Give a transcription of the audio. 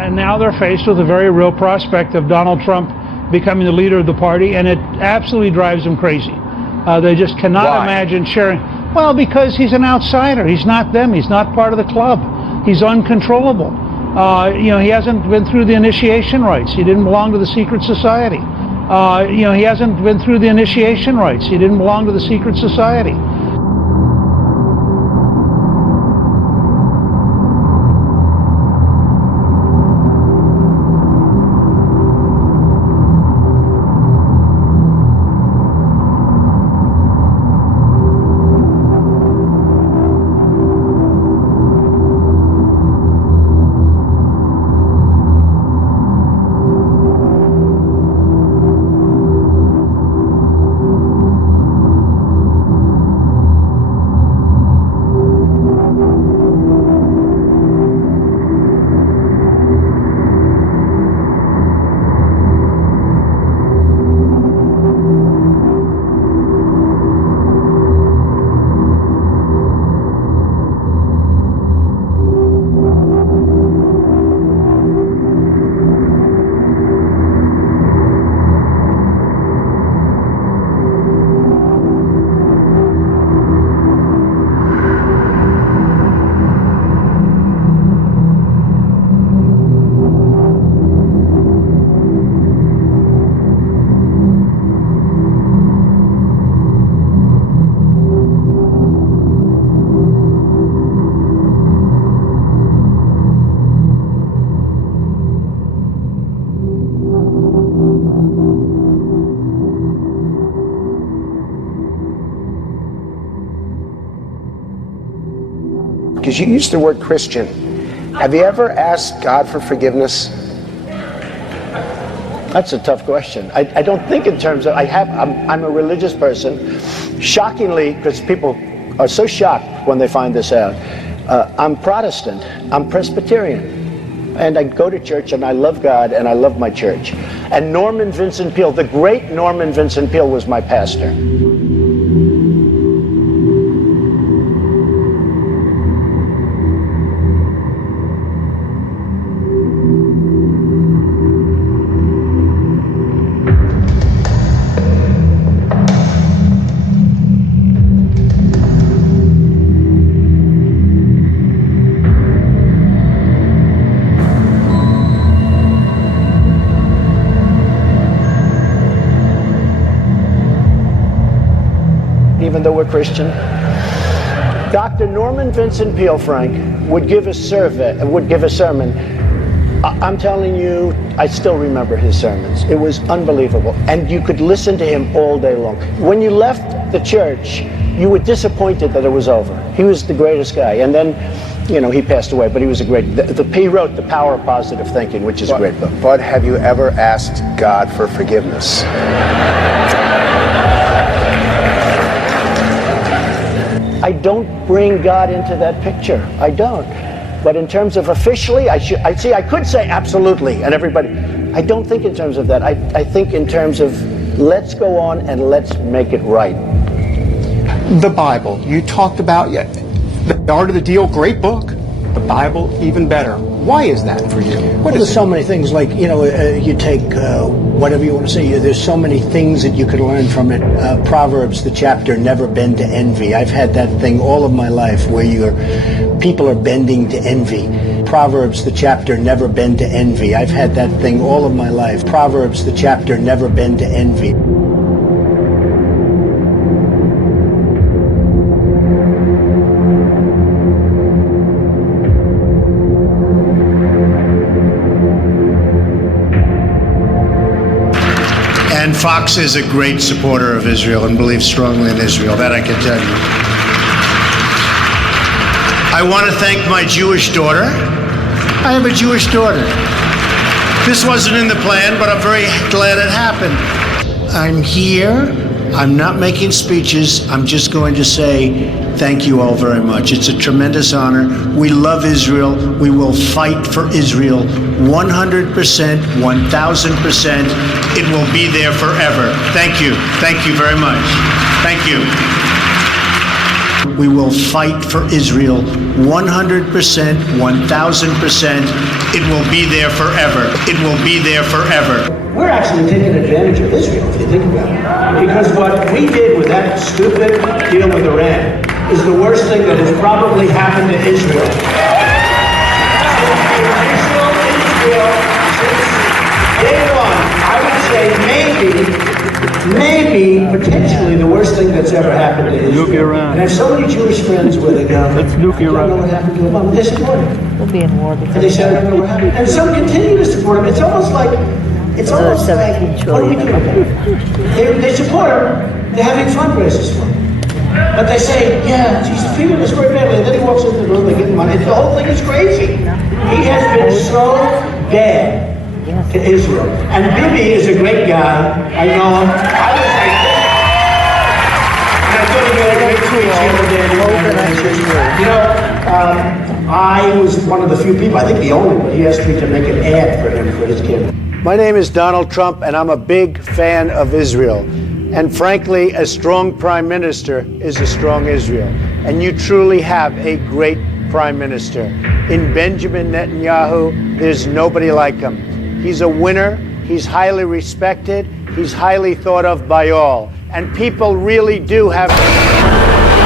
And now they're faced with a very real prospect of Donald Trump becoming the leader of the party, and it absolutely drives them crazy. They just cannot imagine sharing. Well, because he's an outsider. He's not them. He's not part of the club. He's uncontrollable. You know, he hasn't been through the initiation rites. He didn't belong to the secret society. You know, he hasn't been through the initiation rites. He didn't belong to the secret society. Because you used the word Christian. Have you ever asked God for forgiveness? That's a tough question. I don't think in terms of, I'm a religious person. Shockingly, because people are so shocked when they find this out, I'm Protestant, I'm Presbyterian. And I go to church and I love God and I love my church. And Norman Vincent Peale, the great Norman Vincent Peale, was my pastor. Even though we're Christian. Dr. Norman Vincent Peale, Frank, would give a sermon. I'm telling you, I still remember his sermons. It was unbelievable. And you could listen to him all day long. When you left the church, you were disappointed that it was over. He was the greatest guy. And then, you know, he passed away, but he was a great, he wrote The Power of Positive Thinking, which is a great book. But have you ever asked God for forgiveness? I don't bring God into that picture. I don't. But in terms of officially, I could say absolutely, and everybody. I don't think in terms of that. I think in terms of let's go on and let's make it right. The Bible, you talked about The Art of the Deal, great book. The Bible, even better. Why is that for you? Well, there's so many things, like, you know, you take whatever you want to say, there's so many things that you could learn from it. Proverbs, the chapter, never bend to envy. I've had that thing all of my life where people are bending to envy. Proverbs, the chapter, never bend to envy. I've had that thing all of my life. Proverbs, the chapter, never bend to envy. And Fox is a great supporter of Israel and believes strongly in Israel, that I can tell you. I want to thank my Jewish daughter. I have a Jewish daughter. This wasn't in the plan, but I'm very glad it happened. I'm here. I'm not making speeches. I'm just going to say thank you all very much. It's a tremendous honor. We love Israel. We will fight for Israel 100%, 1,000%. It will be there forever. Thank you. Thank you very much. Thank you. We will fight for Israel 100%, 1,000%. It will be there forever. It will be there forever. We're actually taking advantage of Israel, if you think about it. Because what we did with that stupid deal with Iran is the worst thing that has probably happened to Israel. Israel, since day one, I would say maybe, potentially the worst thing that's ever happened to Israel. And I have so many Jewish friends where they go, I don't know what happened to Obama. They support him. We'll be in war because And they say, I don't know what happened. And some continue to support him. It's almost like, what are we doing? They support him. They're having fundraisers for him. But they say, yeah, he's feeding this great family. And then he walks into the room, they give him money. The whole thing is crazy. He has been so bad to Israel. And Bibi is a great guy. I know him. I was like this. And I thought he made a great tweet the other day. You know, I was one of the few people, I think the only one, he asked me to make an ad for him for his campaign. My name is Donald Trump, and I'm a big fan of Israel. And frankly, a strong prime minister is a strong Israel. And you truly have a great prime minister. In Benjamin Netanyahu, there's nobody like him. He's a winner, he's highly respected, he's highly thought of by all. And people really do have...